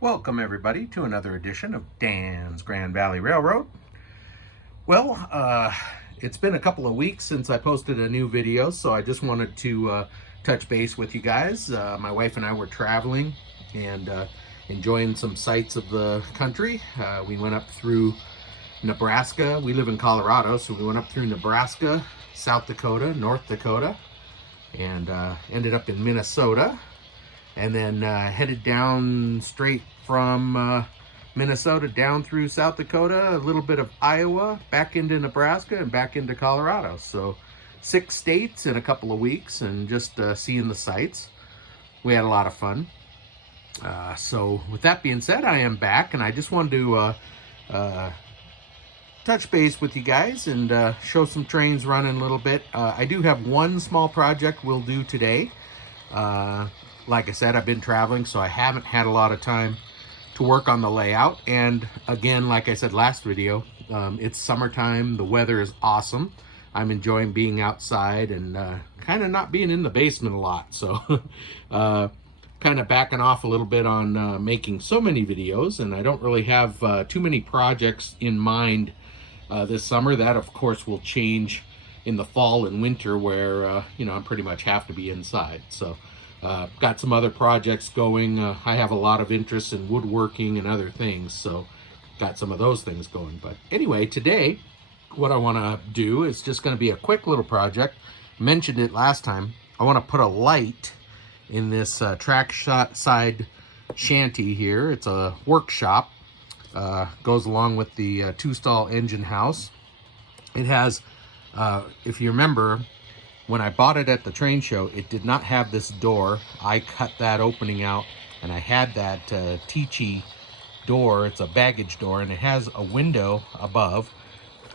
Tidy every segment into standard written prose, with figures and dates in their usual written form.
Welcome everybody to another edition of Dan's Grand Valley Railroad. Well, it's been a couple of weeks since I posted a new video, so I just wanted to touch base with you guys. My wife and I were traveling and enjoying some sights of the country. We went up through Nebraska. We live in Colorado, so we went up through Nebraska, South Dakota, North Dakota, and ended up in Minnesota. And then headed down straight from Minnesota down through South Dakota, a little bit of Iowa, back into Nebraska, and back into Colorado. So 6 states in a couple of weeks, and just seeing the sights. We had a lot of fun. So with that being said, I am back, and I just wanted to touch base with you guys and show some trains running a little bit. I do have one small project we'll do today. Like I said, I've been traveling, so I haven't had a lot of time to work on the layout. And again, like I said last video, it's summertime. The weather is awesome. I'm enjoying being outside and kind of not being in the basement a lot. So kind of backing off a little bit on making so many videos. And I don't really have too many projects in mind this summer. That, of course, will change in the fall and winter where, I pretty much have to be inside. So got some other projects going. I have a lot of interest in woodworking and other things, so got some of those things going. But anyway, today, what I want to do is just going to be a quick little project. Mentioned it last time. I want to put a light in this Trackside shanty here. It's a workshop. Goes along with the 2-stall engine house. It has, if you remember, when I bought it at the train show, it did not have this door. I cut that opening out, and I had that Teachy door. It's a baggage door, and it has a window above.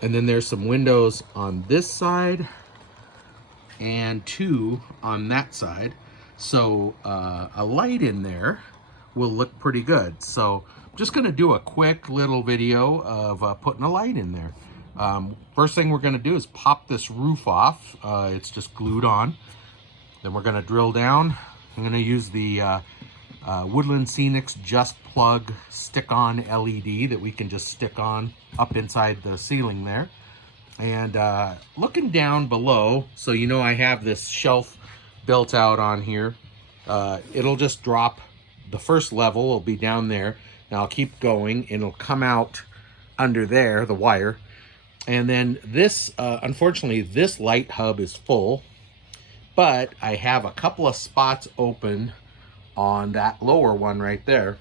And then there's some windows on this side and 2 on that side. So a light in there will look pretty good. So I'm just going to do a quick little video of putting a light in there. First thing we're going to do is pop this roof off. It's just glued on. Then we're going to drill down. I'm going to use the Woodland Scenics Just Plug stick-on LED that we can just stick on up inside the ceiling there. And looking down below, so I have this shelf built out on here. It'll just drop. The first level will be down there. Now I'll keep going, and it'll come out under there, the wire. And then this, unfortunately, this light hub is full, but I have a couple of spots open on that lower one right there.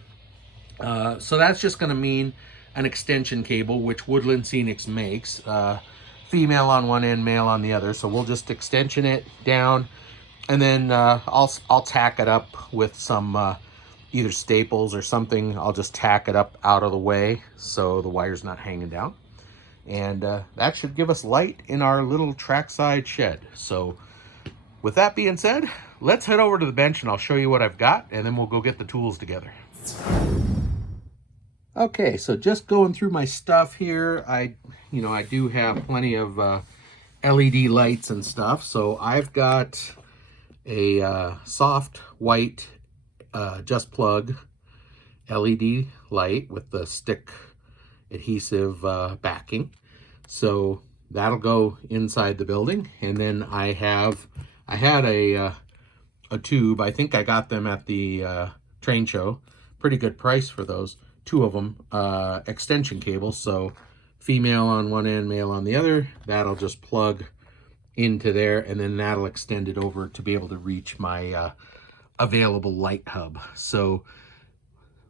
So that's just going to mean an extension cable, which Woodland Scenics makes. Female on one end, male on the other. So we'll just extension it down, and then I'll tack it up with some either staples or something. I'll just tack it up out of the way so the wire's not hanging down. And that should give us light in our little trackside shed. So with that being said, let's head over to the bench and I'll show you what I've got, and then we'll go get the tools together. Okay, so just going through my stuff here, I do have plenty of LED lights and stuff. So I've got a soft white Just Plug LED light with the stick adhesive backing. So that'll go inside the building. And then I had a tube. I think I got them at the train show. Pretty good price for those. 2 of them, extension cables. So female on one end, male on the other. That'll just plug into there, and then that'll extend it over to be able to reach my available light hub. So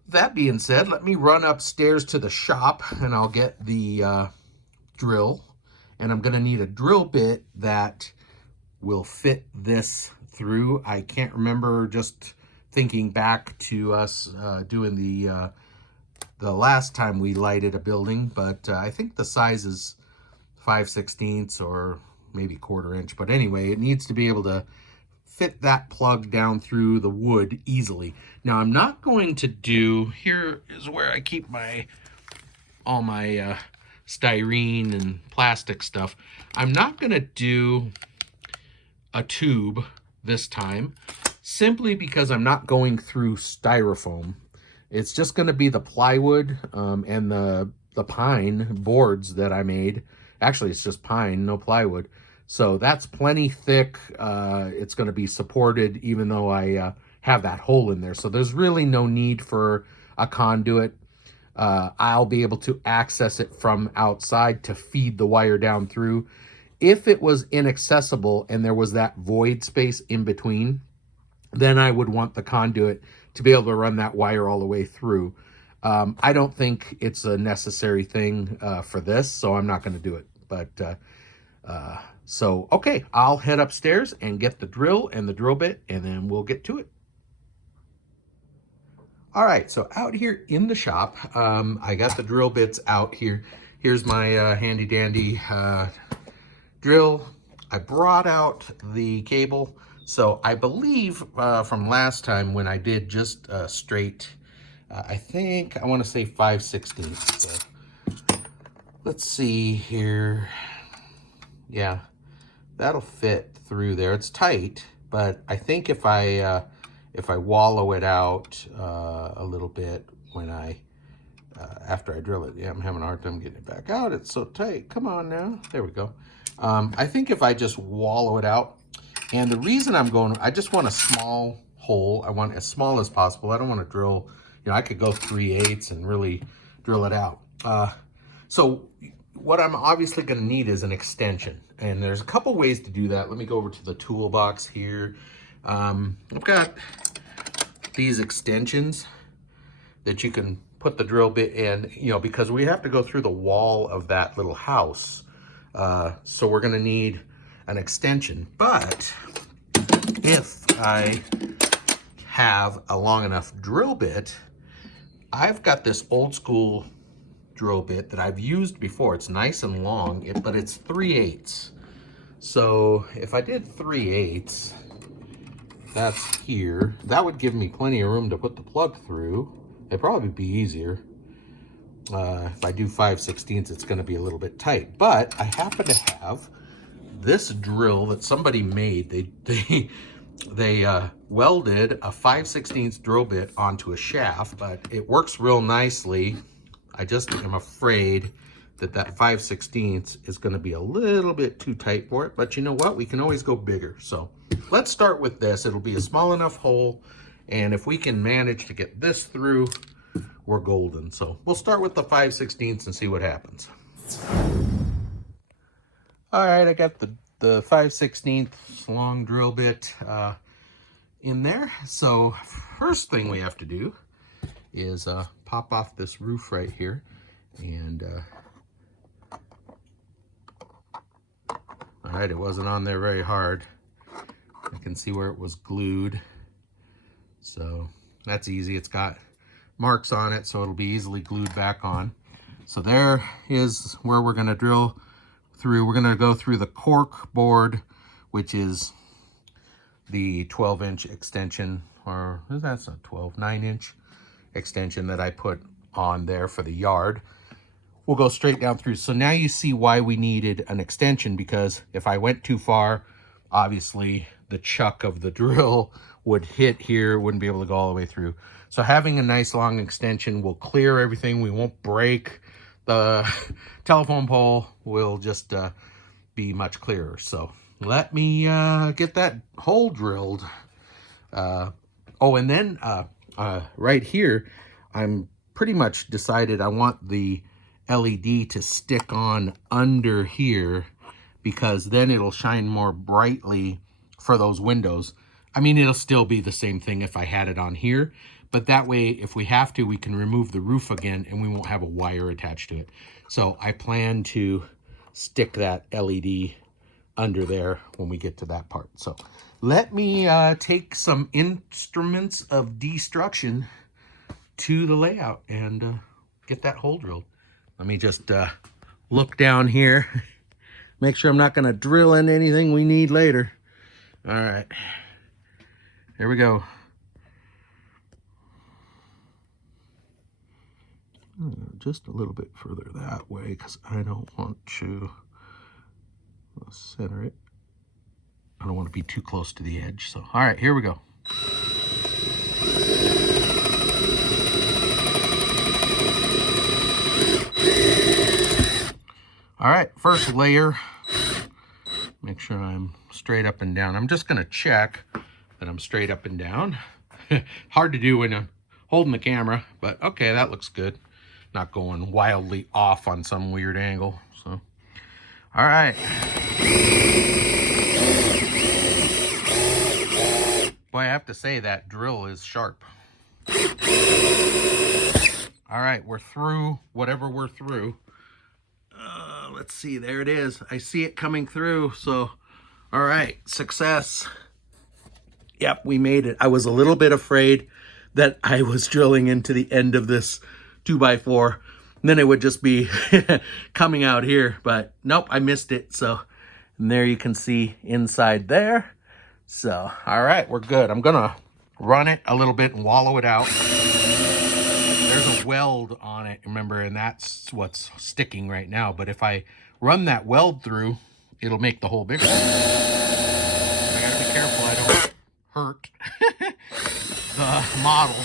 that being said, let me run upstairs to the shop, and I'll get the drill. And I'm going to need a drill bit that will fit this through. I can't remember, just thinking back to us doing the last time we lighted a building, but I think the size is 5/16 or maybe 1/4 inch. But anyway, it needs to be able to fit that plug down through the wood easily. Now I'm not going to do, here is where I keep all my styrene and plastic stuff. I'm not going to do a tube this time, simply because I'm not going through styrofoam. It's just going to be the plywood and the pine boards that I made. Actually, it's just pine, no plywood. So that's plenty thick. It's going to be supported even though I have that hole in there. So there's really no need for a conduit. I'll be able to access it from outside to feed the wire down through. If it was inaccessible and there was that void space in between, then I would want the conduit to be able to run that wire all the way through. I don't think it's a necessary thing for this, so I'm not going to do it. But so, okay, I'll head upstairs and get the drill and the drill bit, and then we'll get to it. All right, so out here in the shop, I got the drill bits out here. Here's my handy dandy drill. I brought out the cable. So I believe from last time when I did just straight, I think I want to say 5/16. So let's see here. Yeah, that'll fit through there. It's tight, but I think if I wallow it out a little bit when after I drill it, yeah, I'm having a hard time getting it back out. It's so tight. Come on now. There we go. I think if I just wallow it out, and the reason I'm going, I just want a small hole. I want as small as possible. I don't want to drill, I could go 3/8 and really drill it out. So what I'm obviously going to need is an extension. And there's a couple ways to do that. Let me go over to the toolbox here. I've got these extensions that you can put the drill bit in, because we have to go through the wall of that little house. So we're going to need an extension. But if I have a long enough drill bit, I've got this old school drill bit that I've used before. It's nice and long, but it's 3/8. So if I did 3/8, that's here. That would give me plenty of room to put the plug through. It'd probably be easier. If I do 5/16, it's going to be a little bit tight. But I happen to have this drill that somebody made. They welded a 5/16 drill bit onto a shaft, but it works real nicely. I just am afraid that 5/16 is going to be a little bit too tight for it. But you know what? We can always go bigger. So let's start with this. It'll be a small enough hole, and if we can manage to get this through, we're golden. So we'll start with the 5/16 and see what happens. All right, I got the 5/16 long drill bit in there. So first thing we have to do is pop off this roof right here. And all right, it wasn't on there very hard. I can see where it was glued. So that's easy. It's got marks on it, so it'll be easily glued back on. So there is where we're going to drill through. We're going to go through the cork board, which is the 12-inch extension, or that's not 12, 9-inch extension that I put on there for the yard. We'll go straight down through. So now you see why we needed an extension, because if I went too far, obviously the chuck of the drill would hit here, wouldn't be able to go all the way through. So having a nice long extension will clear everything. We won't break the telephone pole. Will just be much clearer. So let me get that hole drilled. Oh, and then right here, I'm pretty much decided I want the LED to stick on under here, because then it'll shine more brightly for those windows. I mean, it'll still be the same thing if I had it on here, but that way, if we have to, we can remove the roof again and we won't have a wire attached to it. So I plan to stick that LED under there when we get to that part. So let me take some instruments of destruction to the layout and get that hole drilled. Let me just look down here, make sure I'm not going to drill in anything we need later. All right, here we go. Just a little bit further that way, because I don't want to center it. I don't want to be too close to the edge. So, all right, here we go. All right, first layer. Make sure I'm straight up and down. I'm just gonna check that I'm straight up and down. Hard to do when I'm holding the camera, but okay, that looks good. Not going wildly off on some weird angle, so. All right. Boy, I have to say that drill is sharp. All right, we're through whatever we're through. Let's see, there it is. I see it coming through, so, all right, success. Yep, we made it. I was a little bit afraid that I was drilling into the end of this 2x4. And then it would just be coming out here, but nope, I missed it. So, and there you can see inside there. So, all right, we're good. I'm gonna run it a little bit and wallow it out. There's a weld on it, remember, and that's what's sticking right now. But if I run that weld through, it'll make the hole bigger. I gotta be careful I don't hurt the model.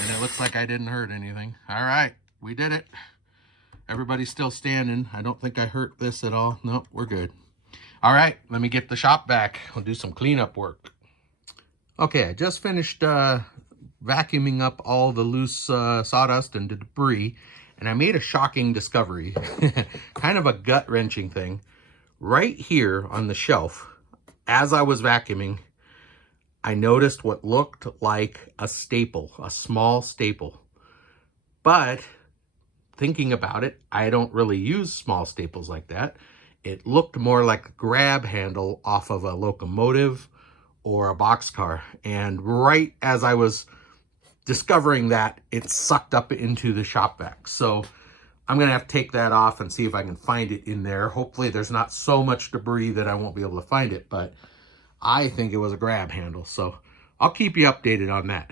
And it looks like I didn't hurt anything. All right, we did it. Everybody's still standing. I don't think I hurt this at all. Nope, we're good. All right, let me get the shop back. I'll do some cleanup work. Okay, I just finished vacuuming up all the loose sawdust and debris, and I made a shocking discovery. Kind of a gut-wrenching thing. Right here on the shelf, as I was vacuuming, I noticed what looked like a staple, a small staple. But thinking about it, I don't really use small staples like that. It looked more like a grab handle off of a locomotive or a boxcar. And right as I was discovering that, it sucked up into the shop vac. So I'm gonna have to take that off and see if I can find it in there. Hopefully there's not so much debris that I won't be able to find it, but I think it was a grab handle. So I'll keep you updated on that.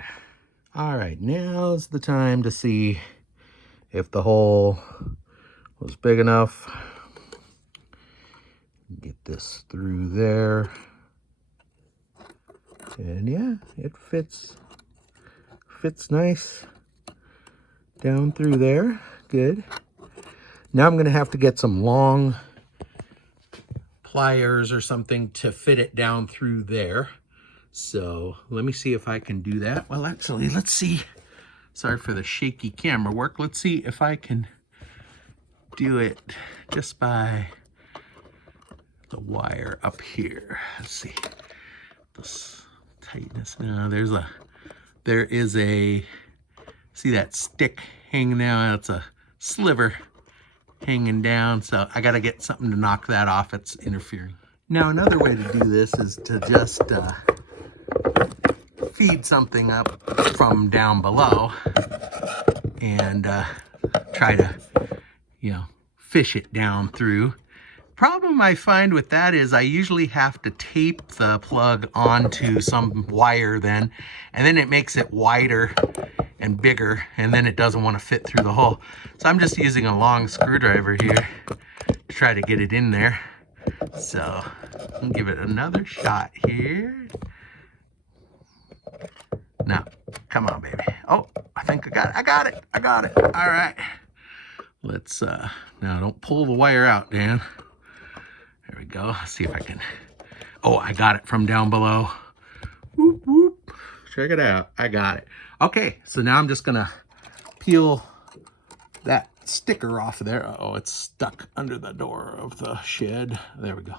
All right, now's the time to see if the hole was big enough. Get this through there. And yeah, it fits nice down through there. Good. Now I'm gonna have to get some long pliers or something to fit it down through there. So let me see if I can do that. Well, actually, let's see. Sorry for the shaky camera work. Let's see if I can do it just by the wire up here. Let's see. This tightness. Now there is a, see that stick hanging down? That's a sliver hanging down. So I got to get something to knock that off. It's interfering. Now another way to do this is to just feed something up from down below and try to, fish it down through. Problem I find with that is I usually have to tape the plug onto some wire then, and then it makes it wider and bigger, and then it doesn't want to fit through the hole. So I'm just using a long screwdriver here to try to get it in there. So I'll give it another shot here. Now, come on, baby. Oh, I think I got it. All right. Let's, now don't pull the wire out, Dan. There we go. Let's see if I can. Oh, I got it from down below. Whoop, whoop. Check it out. I got it. Okay, so now I'm just gonna peel that sticker off of there. Oh, it's stuck under the door of the shed. There we go.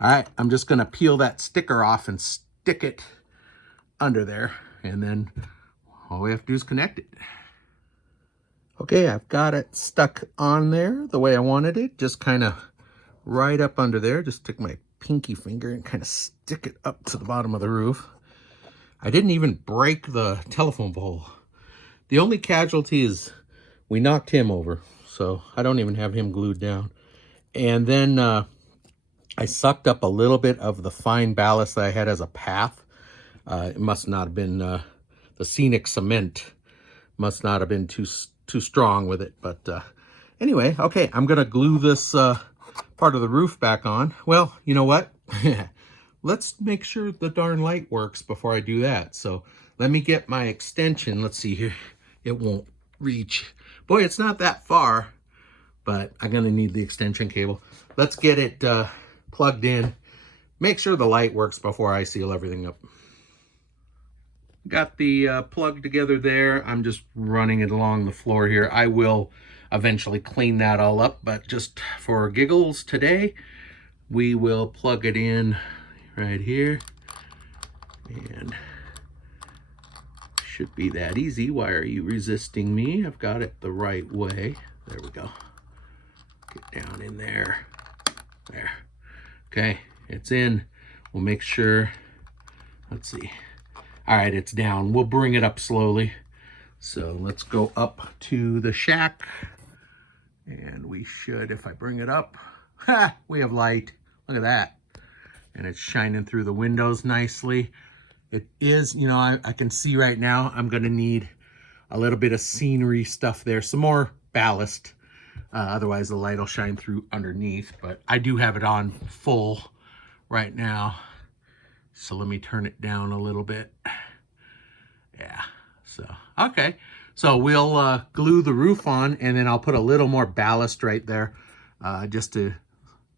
All right, I'm just gonna peel that sticker off and stick it under there, and then all we have to do is connect it. Okay, I've got it stuck on there the way I wanted it, just kind of right up under there. Just took my pinky finger and kind of stick it up to the bottom of the roof. I didn't even break the telephone pole. The only casualty is we knocked him over, so I don't even have him glued down. And then I sucked up a little bit of the fine ballast that I had as a path. It must not have been, the scenic cement must not have been too strong with it. But anyway, okay, I'm gonna glue this part of the roof back on. Well, you know what? Let's make sure the darn light works before I do that. So let me get my extension. Let's see here. It won't reach. Boy, it's not that far. but I'm gonna need the extension cable. Let's get it plugged in. Make sure the light works before I seal everything up. Got the plug together there. I'm just running it along the floor here. I will eventually clean that all up, but just for giggles today, we will plug it in right here. And should be that easy. Why are you resisting me? I've got it the right way. There we go. Get down in there. There. Okay, it's in. We'll make sure. Let's see. All right, it's down. We'll bring it up slowly. So let's go up to the shack. And we should, if I bring it up, ha, we have light. Look at that. And it's shining through the windows nicely. It is, you know, I can see right now I'm going to need a little bit of scenery stuff there. Some more ballast. Otherwise the light will shine through underneath. But I do have it on full right now. So let me turn it down a little bit. Yeah, so, okay. So we'll glue the roof on, and then I'll put a little more ballast right there just to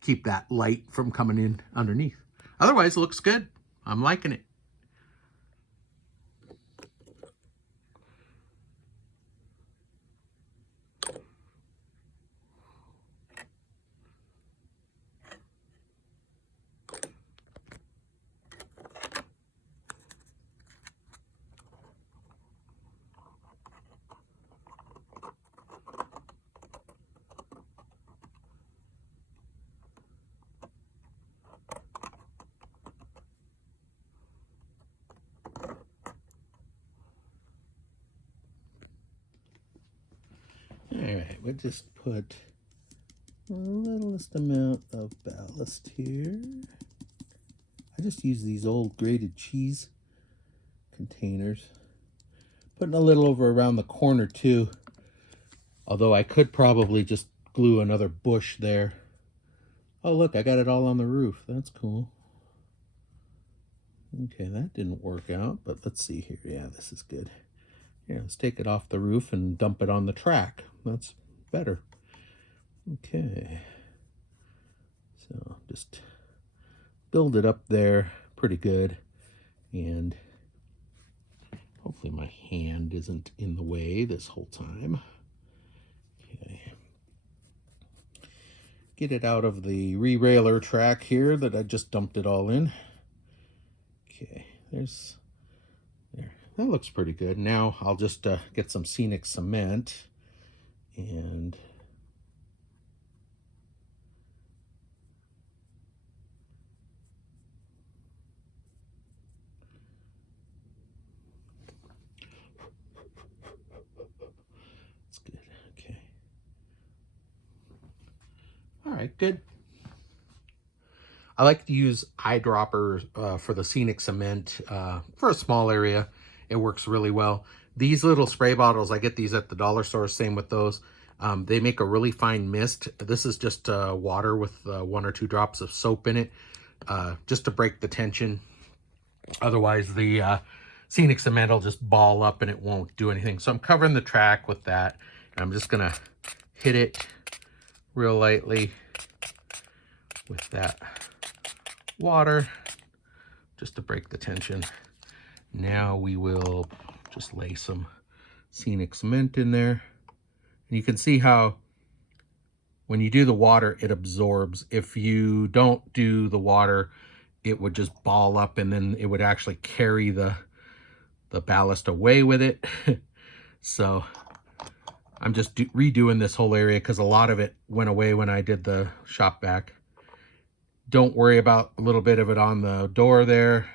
keep that light from coming in underneath. Otherwise, it looks good. I'm liking it. Alright, we'll just put a littlest amount of ballast here. I just use these old grated cheese containers. Putting a little over around the corner too. Although I could probably just glue another bush there. Oh look, I got it all on the roof. That's cool. Okay, that didn't work out, but let's see here. Yeah, this is good. Yeah, let's take it off the roof and dump it on the track. That's better. Okay. So just build it up there pretty good. And hopefully my hand isn't in the way this whole time. Okay. Get it out of the re-railer track here that I just dumped it all in. Okay, there. That looks pretty good. Now I'll just get some scenic cement and that's good. Okay. All right, good. I like to use eyedropper for the scenic cement for a small area. It works really well. These little spray bottles, I get these at the dollar store, same with those. They make a really fine mist. This is just water with 1 or 2 drops of soap in it, just to break the tension. Otherwise, the scenic cement will just ball up and it won't do anything. So I'm covering the track with that. I'm just going to hit it real lightly with that water just to break the tension. Now we will just lay some scenic cement in there. And you can see how when you do the water, it absorbs. If you don't do the water, it would just ball up and then it would actually carry the ballast away with it. So I'm just redoing this whole area because a lot of it went away when I did the shop vac. Don't worry about a little bit of it on the door there,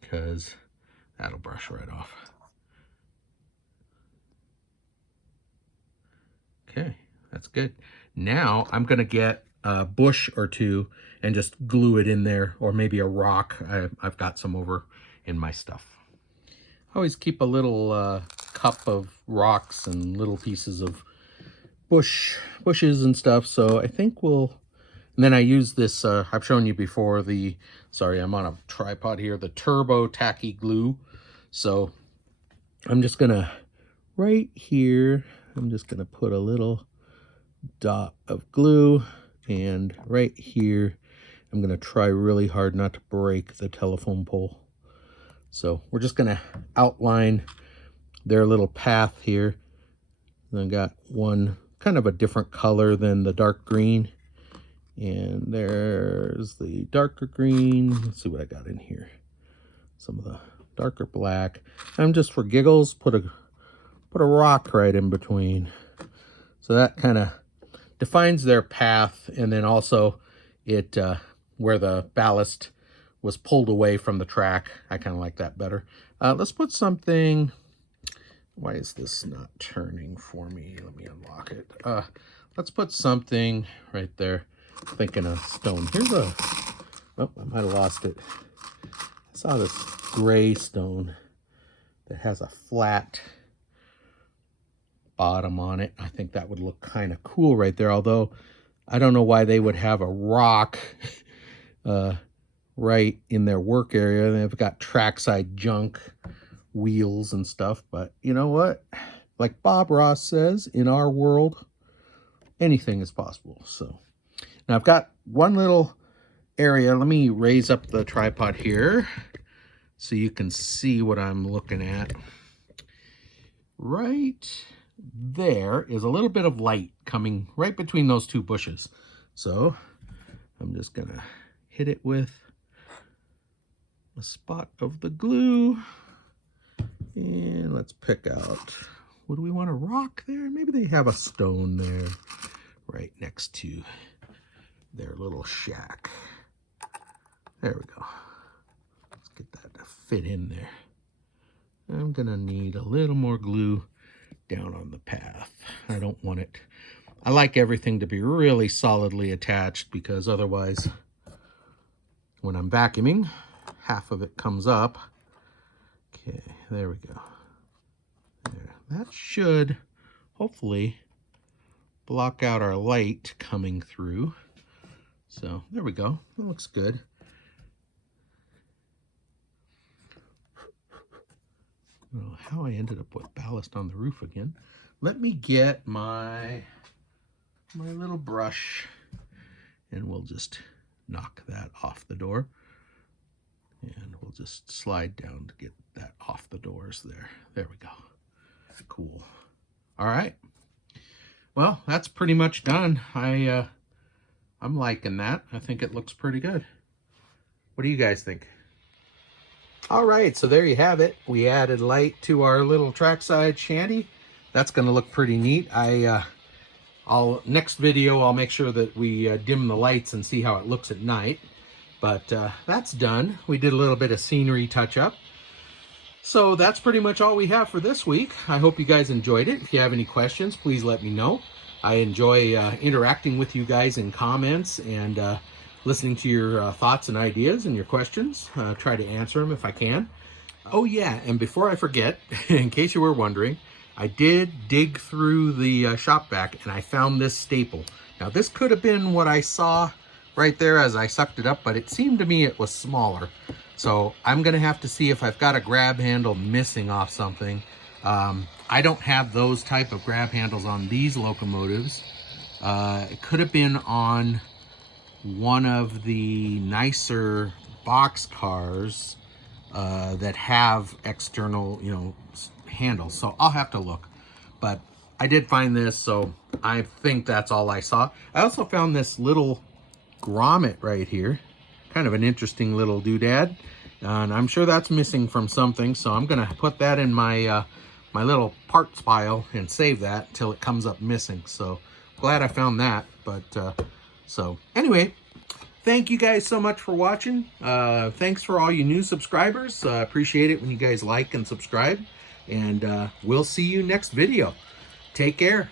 because that'll brush right off. Okay, that's good. Now I'm going to get a bush or two and just glue it in there, or maybe a rock. I've got some over in my stuff. I always keep a little cup of rocks and little pieces of bushes and stuff, so I think we'll... And then I use this, I've shown you before, sorry, I'm on a tripod here, the Turbo Tacky Glue. So I'm just gonna, right here, I'm just gonna put a little dot of glue, and right here I'm going to try really hard not to break the telephone pole. So we're just going to outline their little path here. And I got one kind of a different color than the dark green, and there's the darker green. Let's see what I got in here. Some of the darker black. I'm just for giggles put a rock right in between, so that kind of defines their path. And then also it where the ballast was pulled away from the track, I kind of like that better. Let's put something. Why is this not turning for me? Let me unlock it. Let's put something right there. Thinking a stone. Here's a, oh, I might have lost it. I saw this gray stone that has a flat bottom on it. I think that would look kind of cool right there, although I don't know why they would have a rock right in their work area. They've got trackside junk wheels and stuff, but you know what? Like Bob Ross says, in our world, anything is possible. So now I've got one little area. Let me raise up the tripod here so you can see what I'm looking at. Right there is a little bit of light coming right between those two bushes. So I'm just gonna hit it with a spot of the glue. And let's pick out, what do we want to rock there? Maybe they have a stone there right next to their little shack. There we go. Let's get that to fit in there. I'm gonna need a little more glue down on the path. I don't want it, I like everything to be really solidly attached, because otherwise when I'm vacuuming, half of it comes up. Okay, there we go. There. That should hopefully block out our light coming through. So there we go. That looks good. I don't know how I ended up with ballast on the roof again. Let me get my little brush, and we'll just knock that off the door. And we'll just slide down to get that off the doors there. There we go. Cool. All right. Well, that's pretty much done. I'm liking that. I think it looks pretty good. What do you guys think? All right, so there you have it. We added light to our little trackside shanty. That's going to look pretty neat. Next video, I'll make sure that we dim the lights and see how it looks at night. But that's done. We did a little bit of scenery touch-up. So that's pretty much all we have for this week. I hope you guys enjoyed it. If you have any questions, please let me know. I enjoy interacting with you guys in comments and listening to your thoughts and ideas and your questions. Try to answer them if I can. Oh yeah, and before I forget, in case you were wondering, I did dig through the shop vac and I found this staple. Now this could have been what I saw right there as I sucked it up, but it seemed to me it was smaller. So I'm gonna have to see if I've got a grab handle missing off something. I don't have those type of grab handles on these locomotives. It could have been on one of the nicer box cars that have external, handles. So I'll have to look. But I did find this, so I think that's all I saw. I also found this little grommet right here, kind of an interesting little doodad, and I'm sure that's missing from something, so I'm gonna put that in my my little parts pile and save that till it comes up missing. So glad I found that. But so anyway, thank you guys so much for watching. Thanks for all you new subscribers. Appreciate it when you guys like and subscribe, and we'll see you next video. Take care.